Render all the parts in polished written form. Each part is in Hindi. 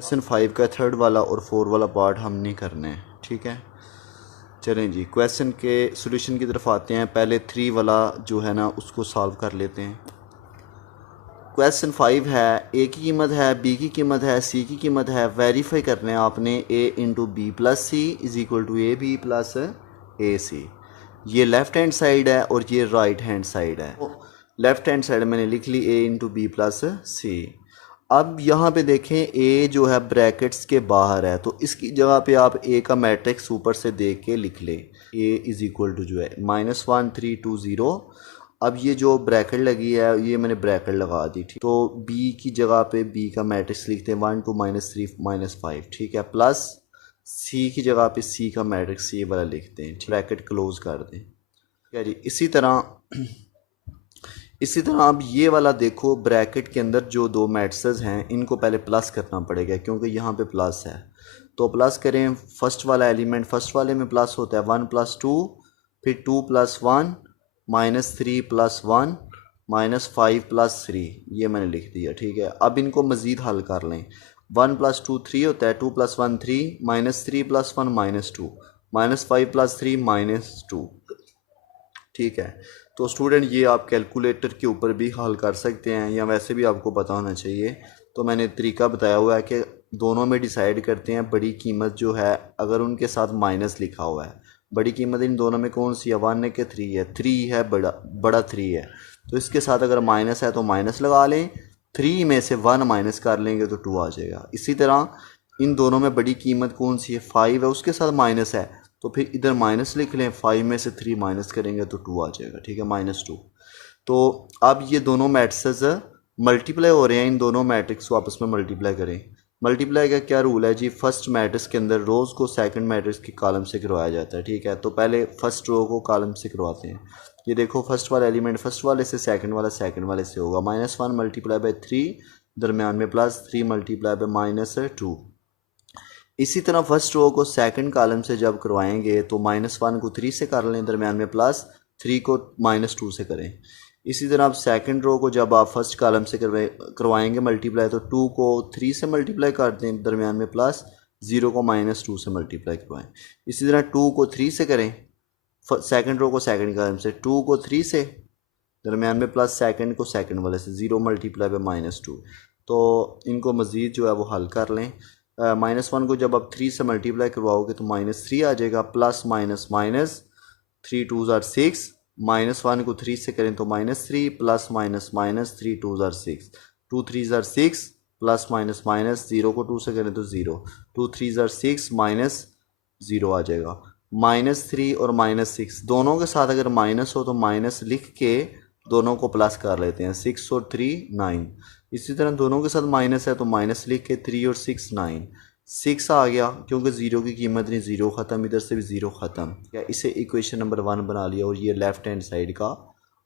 क्वेश्चन 5 का थर्ड वाला और 4 वाला पार्ट हम नहीं करने हैं, ठीक है। चलें जी, क्वेश्चन के सॉल्यूशन की तरफ आते हैं। पहले 3 वाला जो है ना उसको सॉल्व कर लेते हैं। क्वेश्चन 5 है, ए की कीमत है, बी की कीमत है, सी की कीमत है। वेरीफाई करने हैं आपने A into B plus C is equal to A B plus A C. ये लेफ़्ट हैंड साइड है और ये राइट हैंड साइड है। लेफ़्ट हैंड साइड मैंने लिख ली A into B plus C. अब यहाँ पे देखें ए जो है ब्रैकेट्स के बाहर है, तो इसकी जगह पे आप ए का मैट्रिक्स ऊपर से देख के लिख लें। ए इज़ इक्वल टू जो है -1 3 2 0। अब ये जो ब्रैकेट लगी है ये मैंने ब्रैकेट लगा दी, ठीक। तो बी की जगह पे बी का मैट्रिक्स लिखते हैं 1 2 -3 -5, ठीक है। प्लस सी की जगह पे सी का मैट्रिक्स ये वाला लिखते हैं, ब्रैकेट क्लोज कर दें, ठीक है जी। इसी तरह अब ये वाला देखो, ब्रैकेट के अंदर जो दो मैट्रिसेस हैं इनको पहले प्लस करना पड़ेगा क्योंकि यहाँ पे प्लस है। तो प्लस करें, फर्स्ट वाला एलिमेंट फर्स्ट वाले में प्लस होता है 1 + 2, फिर 2 + 1 -3 + 1 -5 + 3, ये मैंने लिख दिया, ठीक है। अब इनको मज़ीद हल कर लें। 1 + 2 3 होता है, 2 + 1 3, -3 + 1 -2, -5 + 3 -2, ठीक है। तो स्टूडेंट ये आप कैलकुलेटर के ऊपर भी हल कर सकते हैं या वैसे भी आपको पता होना चाहिए। तो मैंने तरीका बताया हुआ है कि दोनों में डिसाइड करते हैं बड़ी कीमत जो है, अगर उनके साथ माइनस लिखा हुआ है, बड़ी कीमत इन दोनों में कौन सी है, 1 है कि 3 है, 3 है, बड़ा 3 है। तो इसके साथ अगर माइनस है तो माइनस लगा लें, 3 में से 1 माइनस कर लेंगे तो 2 आ जाएगा। इसी तरह इन दोनों में बड़ी कीमत कौन सी है, 5 है, उसके साथ माइनस है तो फिर इधर माइनस लिख लें, 5 में से 3 माइनस करेंगे तो 2 आ जाएगा, ठीक है, -2। तो अब ये दोनों मैट्रिसेस मल्टीप्लाई हो रहे हैं, इन दोनों मैट्रिक्स को आपस में मल्टीप्लाई करें। मल्टीप्लाई का क्या रूल है जी, फर्स्ट मैट्रिक्स के अंदर रोज़ को सेकंड मैट्रिक्स के कॉलम से करवाया जाता है, ठीक है। तो पहले फर्स्ट रो को कॉलम से करवाते हैं। ये देखो, फर्स्ट वाला एलिमेंट फर्स्ट वाले से, सेकंड वाला सेकंड वाले से होगा। -1 × 3, दरमियान में +3 × -2। इसी तरह फर्स्ट रो को सेकंड कॉलम से जब करवाएंगे तो -1 को 3 से कर लें, दरमियान में +3 को -2 से करें। इसी तरह आप सेकंड रो को जब आप फर्स्ट कॉलम से करवाएंगे मल्टीप्लाई, तो 2 को 3 से मल्टीप्लाई कर दें, दरमियान में +0 को -2 से मल्टीप्लाई करवाएं। इसी तरह 2 को 3 से करें, सेकंड रो को सेकंड कॉलम से, 2 को 3 से, दरमियान में प्लस सेकंड को सेकंड वाले से, 0 × -2। तो इनको मज़ीद जो है वो हल कर लें। -1 को जब आप 3 से मल्टीप्लाई करवाओगे तो -3 आ जाएगा, प्लस माइनस माइनस, 3 2 ज़ार 6, -1 को 3 से करें तो -3, प्लस माइनस माइनस, 3 2 ज़ार 6, 2 3 ज़ार 6, प्लस माइनस माइनस, 0 को 2 से करें तो 0, 2 3 ज़ार 6 -0 आ जाएगा। -3 और -6 दोनों के साथ अगर माइनस हो तो माइनस लिख के दोनों को प्लस कर लेते हैं, 6 और 3 9। इसी तरह दोनों के साथ माइनस है तो माइनस लिख के 3 और 6 9, 6 आ गया क्योंकि 0 की कीमत नहीं, 0 ख़त्म, इधर से भी 0 ख़त्म, या इसे इक्वेशन नंबर 1 बना लिया और ये लेफ़्ट हैंड साइड का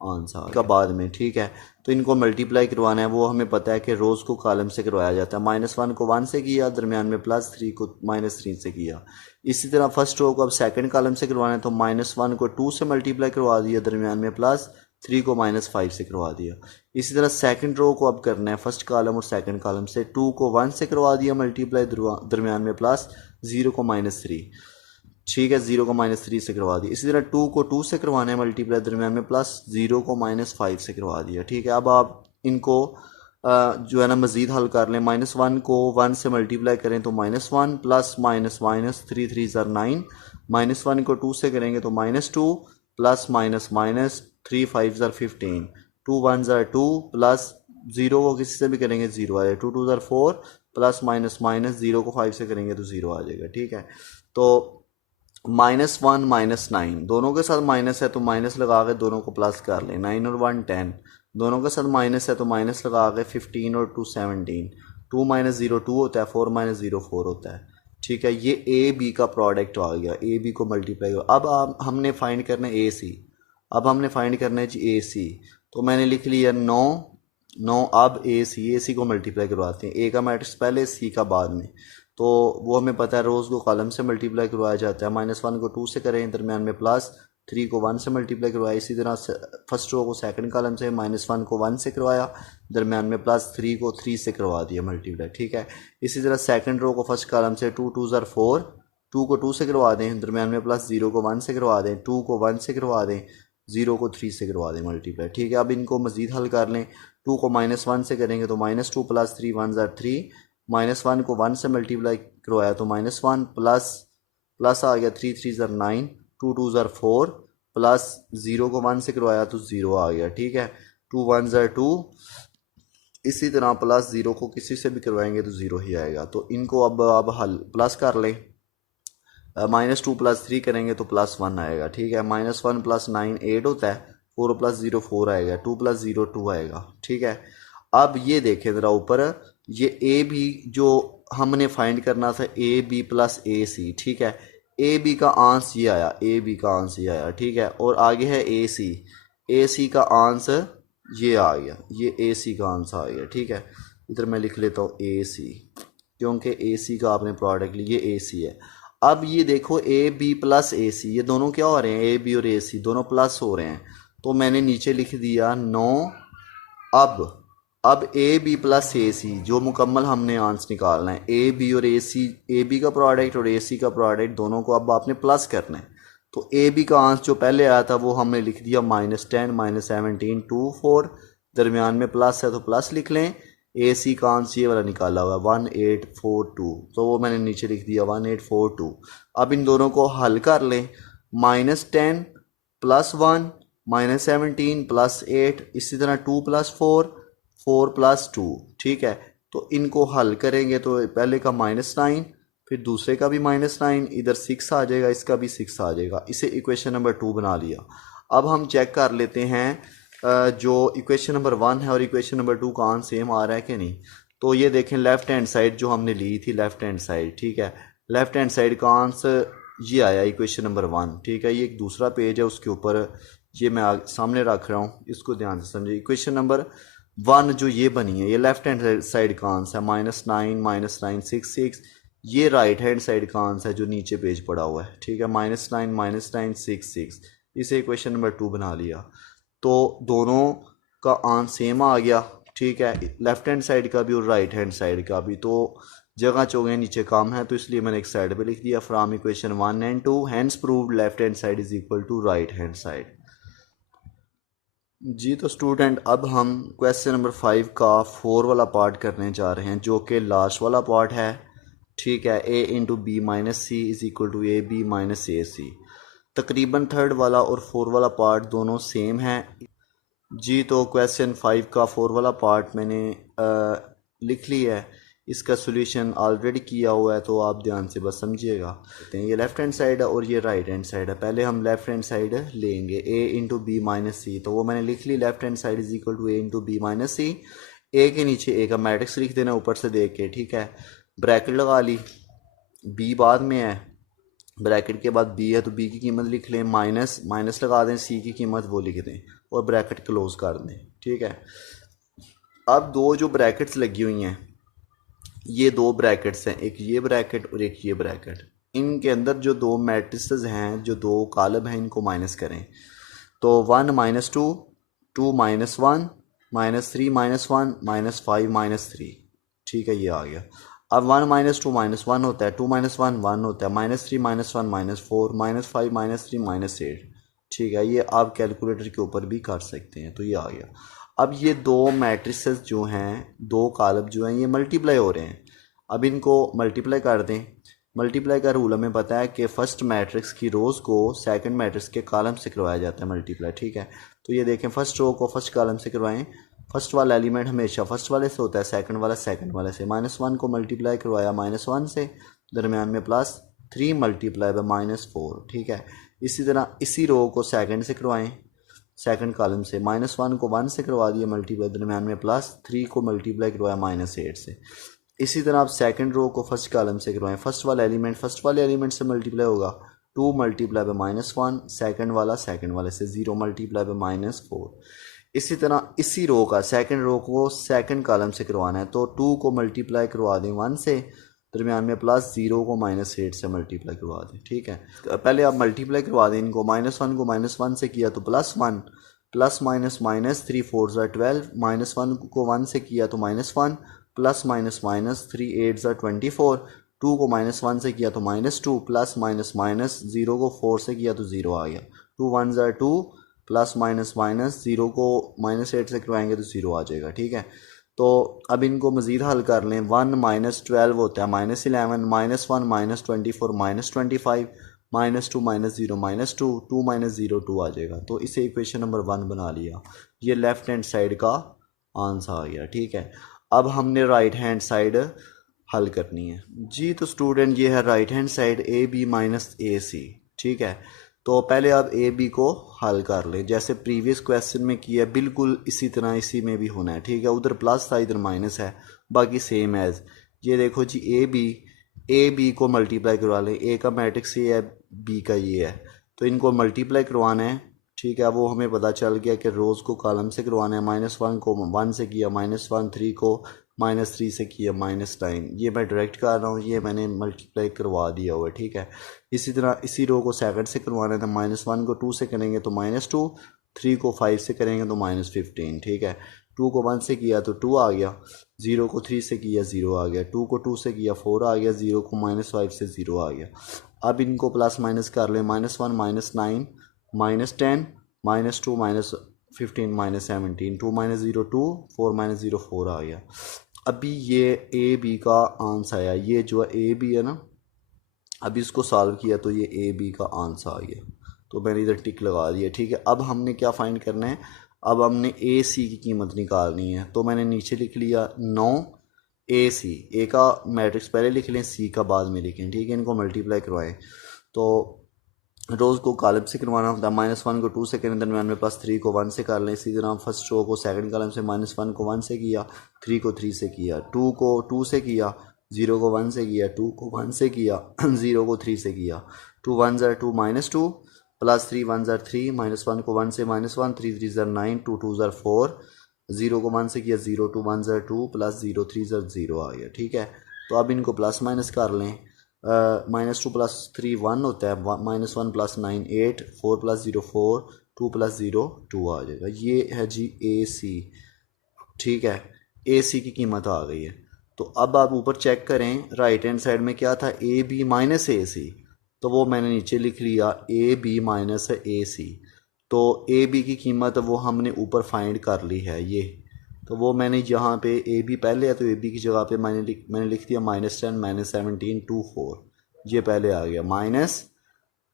आंसर का बाद में, ठीक है। तो इनको मल्टीप्लाई करवाना है, वो हमें पता है कि रोज़ को कॉलम से करवाया जाता है। -1 को 1 से किया, दरमियान में +3 को -3 से किया। इसी तरह फर्स्ट रो को अब सेकंड कॉलम से करवाना है तो -1 को 2 से मल्टीप्लाई करवा दिया, दरमियान में +3 को -5 से करवा दिया। इसी तरह सेकंड रो को अब करना है फर्स्ट कॉलम और सेकंड कॉलम से, 2 को 1 से करवा दिया मल्टीप्लाई, दरमियान में +0 को -3, ठीक है, 0 को -3 से करवा दिया। इसी तरह 2 को 2 से करवाना है मल्टीप्लाई, दरमियान में +0 को -5 से करवा दिया, ठीक है। अब आप इनको जो है ना मज़ीद हल कर लें। -1 को 1 से मल्टीप्लाई करें तो -1, प्लस माइनस माइनस, 3 3 ज़ार 9, -1 को 2 से करेंगे तो -2, प्लस माइनस माइनस, 3 5 ज़ार 15, 2 1 ज़ार 2, प्लस 0 को किसी से भी करेंगे 0 आ जाएगा, 2 2 ज़ार 4, प्लस माइनस माइनस, 0 को 5 से करेंगे तो 0 आ जाएगा, ठीक है। तो -1 -9 दोनों के साथ माइनस है तो माइनस लगा के दोनों को प्लस कर लें, 9 और 1 10, दोनों के साथ माइनस है तो माइनस लगा के 15 और 2 17, 2 - 0 2 होता है, 4 - 0 4 होता है, ठीक है। ये ए बी का प्रोडक्ट आ गया, ए बी को मल्टीप्लाई हो। अब हमने फाइंड करना है ए सी, अब हमने फाइंड करना है जी ए सी। तो मैंने लिख लिया 9 9, अब ए सी को मल्टीप्लाई करवाते हैं, ए का मैट्रिक्स पहले, सी का बाद में। तो वो हमें पता है रोज़ को कॉलम से मल्टीप्लाई करवाया जाता है। -1 को 2 से करें, दरमियान में 3 को 1 से मल्टीप्लाई करवाया। इसी तरह फर्स्ट रो को सेकंड कॉलम से, -1 को 1 से करवाया, दरमियान में +3 को 3 से करवा दिया मल्टीप्लाई, ठीक है। इसी तरह सेकंड रो को फर्स्ट कॉलम से 2 2 ज़र 4, 2 को 2 से करवा दें, दरमियान में +0 को 1 से करवा दें, 2 को 1 से करवा दें, 0 को 3 से करवा दें मल्टीप्लाई, ठीक है। अब इनको मज़ीद हल कर लें। 2 को -1 से करेंगे तो -2 + 3 1 ज़र 3, -1 को 1 से मल्टीप्लाई करवाया तो -1 प्लस आ गया 3 3 ज़र 9, 2 2 ज़र 4, प्लस 0 को 1 से करवाया तो 0 आ गया, ठीक है। 2 1 ज़र 2, इसी तरह +0 को किसी से भी करवाएंगे तो 0 ही आएगा। तो इनको अब हल प्लस कर लें। -2 + 3 करेंगे तो +1 आएगा, ठीक है। -1 + 9 8 होता है, 4 + 0 4 आएगा, 2 + 0 2 आएगा, ठीक है। अब ये देखें ज़रा ऊपर, ये ए बी जो हमने फाइंड करना था, AB + AC, ठीक है। AB का आंसर ये आया, AB का आंसर ये आया, ठीक है। और आगे है AC का आंसर ये आ गया, ये AC का आंसर आ गया, ठीक है। इधर मैं लिख लेता हूँ AC, क्योंकि AC का आपने प्रोडक्ट लिया, ये AC है। अब ये देखो AB + AC, ये दोनों क्या हो रहे हैं, AB और AC दोनों प्लस हो रहे हैं, तो मैंने नीचे लिख दिया 9। अब AB + AC जो मुकम्मल हमने आंसर निकालना है, AB और AC, AB का प्रोडक्ट और AC का प्रोडक्ट दोनों को अब आपने प्लस करना है। तो AB का आंसर जो पहले आया था वो हमने लिख दिया -10 -17 2 4, दरमियान में प्लस है तो प्लस लिख लें। AC का आंसर ये वाला निकाला हुआ 1842, तो वो मैंने नीचे लिख दिया 1842। अब इन दोनों को हल कर लें। -10 + 1 -17 + 8, इसी तरह 2 + 4 4 + 2, ठीक है। तो इनको हल करेंगे तो पहले का -9, फिर दूसरे का भी -9, इधर 6 आ जाएगा, इसका भी 6 आ जाएगा। इसे इक्वेशन नंबर 2 बना लिया। अब हम चेक कर लेते हैं जो इक्वेशन नंबर 1 है और इक्वेशन नंबर 2 का आंसर सेम आ रहा है कि नहीं। तो ये देखें, लेफ़्ट हैंड साइड जो हमने ली थी, लेफ़्ट हैंड साइड, ठीक है। लेफ़्ट हैंड साइड का आंसर ये आया इक्वेशन नंबर 1, ठीक है। ये एक दूसरा पेज है, उसके ऊपर ये मैं सामने रख रहा हूँ, इसको ध्यान से समझिए। इक्वेशन नंबर 1 जो ये बनी है, ये लेफ़्ट हैंड साइड का आंसर है, -9 -9 6 6। ये राइट हैंड साइड का आंसर है जो नीचे पेज पड़ा हुआ है, ठीक है, -9 -9 6 6। इसे इक्वेशन नंबर 2 बना लिया, तो दोनों का आंसर सेम आ गया, ठीक है, लेफ्ट हैंड साइड का भी और राइट हैंड साइड का भी। तो जगह चौगे नीचे कम है, तो इसलिए मैंने एक साइड पे लिख दिया, from equation 1 and 2 hence proved left hand side is equal to right hand side. जी तो स्टूडेंट, अब हम क्वेश्चन नंबर 5 का 4 वाला पार्ट करने जा रहे हैं, जो कि लास्ट वाला पार्ट है, ठीक है। A × B - C is equal to AB - AC। तकरीबन थर्ड वाला और 4 वाला पार्ट दोनों सेम है। जी तो क्वेश्चन 5 का 4 वाला पार्ट मैंने लिख लिया है, इसका सोल्यूशन ऑलरेडी किया हुआ है, तो आप ध्यान से बस समझिएगा। ये लेफ्ट हैंड साइड है और ये राइट हैंड साइड है। पहले हम लेफ्ट हैंड साइड लेंगे, A × B - C, तो वो मैंने लिख ली, left hand side is equal to A × B - C। A के नीचे ए का मैट्रिक्स लिख देना ऊपर से देख के, ठीक है। ब्रैकेट लगा ली, बी बाद में है, ब्रैकेट के बाद बी है तो बी की कीमत लिख लें, माइनस लगा दें, सी की कीमत वो लिख दें और ब्रैकेट क्लोज कर दें, ठीक है। अब दो जो ब्रैकेट्स लगी हुई हैं, ये दो ब्रैकेट्स हैं, एक ये ब्रैकेट और एक ये ब्रैकेट। इनके अंदर जो दो मैट्रिसेस हैं, जो दो कॉलम हैं, इनको माइनस करें। तो 1 - 2 2 - 1 -3 - 1 -5 - 3, ठीक है, ये आ गया। अब 1 - 2 - 1 होता है, 2 - 1 1 होता है, -3 - 1 -4 -5 - 3 -8, ठीक है। ये आप कैलकुलेटर के ऊपर भी कर सकते हैं, तो ये आ गया। अब ये दो मैट्रिसेस जो हैं, दो कॉलम जो हैं, ये मल्टीप्लाई हो रहे हैं। अब इनको मल्टीप्लाई कर दें। मल्टीप्लाई का रूल हमें पता है कि फर्स्ट मैट्रिक्स की रोज़ को सेकंड मैट्रिक्स के कॉलम से करवाया जाता है मल्टीप्लाई, ठीक है। तो ये देखें, फर्स्ट रो को फर्स्ट कॉलम से करवाएं, फर्स्ट वाला एलिमेंट हमेशा फर्स्ट वाले से होता है, सेकंड वाला सेकंड वाले से। -1 को मल्टीप्लाई करवाया -1 से, दरमियान में +3 मल्टीप्लाई बाय -4, ठीक है। इसी तरह इसी रो को सेकंड से करवाएं, सेकंड कॉलम से, -1 को 1 से करवा दिया मल्टीप्लाई, दरमियान में +3 को मल्टीप्लाई करवाया -8 से। इसी तरह आप सेकंड रो को फर्स्ट कॉलम से करवाएं, फर्स्ट वाला एलिमेंट फर्स्ट वाले एलिमेंट से मल्टीप्लाई होगा, 2 मल्टीप्लाई बाय -1, सेकंड वाला सेकंड वाले से, 0 मल्टीप्लाई बाय -4। इसी तरह इसी रो का सेकंड रो को सेकंड कॉलम से करवाना है, तो 2 को मल्टीप्लाई करवा दें 1 से, दरमियान में प्लस, 0 को -8 से मल्टीप्लाई करवा दें। ठीक है, पहले आप मल्टीप्लाई करवा दें इनको, -1 को -1 से किया तो +1, प्लस माइनस माइनस 3 4 ज़ा 12, -1 को 1 से किया तो -1, प्लस माइनस माइनस 3 8 ज़ा 24, 2 को -1 से किया तो -2, प्लस माइनस माइनस 0 को 4 से किया तो 0 आ गया, 2 1 ज़ा 2, प्लस माइनस माइनस 0 को -8 से करवाएंगे तो 0 आ जाएगा। ठीक है, तो अब इनको मज़ीद हल कर लें। 1 -12 होता है -11, -1 -24 -25, -2 -0 -2, 2 -0 2 आ जाएगा। तो इसे इक्वेशन नंबर 1 बना लिया, ये लेफ़्ट हैंड साइड का आंसर आ गया। ठीक है, अब हमने राइट हैंड साइड हल करनी है जी। तो स्टूडेंट ये है right hand side AB - AC। ठीक है, तो पहले आप AB को हल कर लें, जैसे प्रीवियस क्वेश्चन में किया बिल्कुल इसी तरह इसी में भी होना है। ठीक है, उधर प्लस था इधर माइनस है, बाकी सेम एज। ये देखो जी AB को मल्टीप्लाई करवा लें, A का मैट्रिक्स ये है, B का ये है, तो इनको मल्टीप्लाई करवाना है। ठीक है, वो हमें पता चल गया कि रोज़ को कॉलम से करवाना है। -1 को 1 से किया, -1 3 को -3 से किया, -9। ये मैं डायरेक्ट कर रहा हूँ, ये मैंने मल्टीप्लाई करवा दिया हुआ है। ठीक है, इसी तरह इसी रो को सेकंड से करवाना है, तो -1 को 2 से करेंगे तो -2, 3 को 5 से करेंगे तो -15। ठीक है, 2 को 1 से किया तो 2 आ गया, 0 को 3 से किया 0 आ गया, 2 को 2 से किया 4 आ गया, 0 को -5 से 0 आ गया। अब इनको प्लस माइनस कर लें, -1 -9 -10 -2 -15 -17, 2 -0 2, 4 -0 4 आ गया। अभी ये AB का आंसर आया, ये जो है AB है ना, अभी इसको सॉल्व किया तो ये AB का आंसर आ गया, तो मैंने इधर टिक लगा दिया। ठीक है, अब हमने क्या फाइंड करना है, अब हमने AC की कीमत निकालनी है। तो मैंने नीचे लिख लिया 9 AC, A का मैट्रिक्स पहले लिख लें, C का बाद में लिखें। ठीक है, इनको मल्टीप्लाई करवाएं, तो रोज़ को कॉलम से करवाना होता है। -1 को 2 से करें, दरमियान में +3 को 1 से कर लें। इसी तरह फर्स्ट रो को सेकंड कॉलम से -1 को 1 से किया, 3 को 3 से किया, 2 को 2 से किया, 0 को 1 से किया, 2 को 1 से किया, 0 को 3 से किया, 2 1 ज़ा 2 -2, प्लस 3 1 ज़ा 3, -1 को 1 से -1, 3 3 ज़ा 9, 2 2 ज़ा 4, 0 को 1 से किया, 0 2 1 ज़ा 2, प्लस 0 3 ज़ा 0 आ गया। ठीक है, तो अब इनको प्लस माइनस कर लें। -2 + 3 1 होता है, -1 + 9 8, 4 + 0 4, 2 + 0 2 आ जाएगा। ये है जी AC। ठीक है, AC की कीमत आ गई है। तो अब आप ऊपर चेक करें, राइट हैंड साइड में क्या था, AB - AC, तो वो मैंने नीचे लिख लिया AB - AC। तो AB की कीमत वो हमने ऊपर फाइंड कर ली है, ये तो वो मैंने यहाँ पे AB पहले है तो AB की जगह पे मैंने लिख दिया -10 -17 2 4, ये पहले आ गया।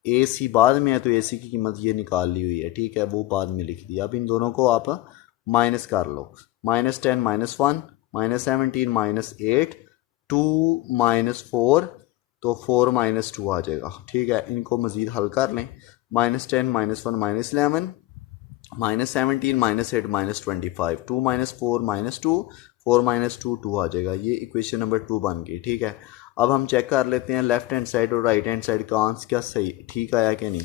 AC बाद में है तो AC की कीमत ये निकाल ली हुई है। ठीक है, वो बाद में लिख दिया। अब इन दोनों को आप माइनस कर लो, -10 -1 -17 -8 2 -4, तो 4 -2 आ जाएगा। ठीक है, इनको मज़ीद हल कर लें, -10 -1 -11 -17 -8 -25, 2 -4 -2, 4 -2 2 आ जाएगा। ये इक्वेशन नंबर 2 बन गई। ठीक है, अब हम चेक कर लेते हैं लेफ़्ट हैंड साइड और राइट हैंड साइड का आंसर क्या सही ठीक आया कि नहीं।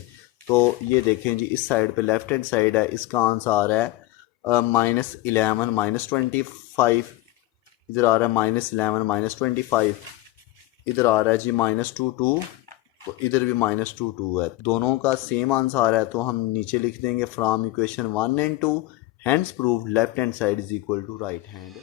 तो ये देखें जी, इस साइड पे लेफ़्ट हैंड साइड है, इसका आंसर आ रहा है -11 -25, इधर आ रहा है -11 -25, इधर आ रहा है जी -2 2, तो इधर भी -2 2 है। दोनों का सेम आंसर आ रहा है, तो हम नीचे लिख देंगे from equation 1 and 2 hence proved left hand side is equal to right hand.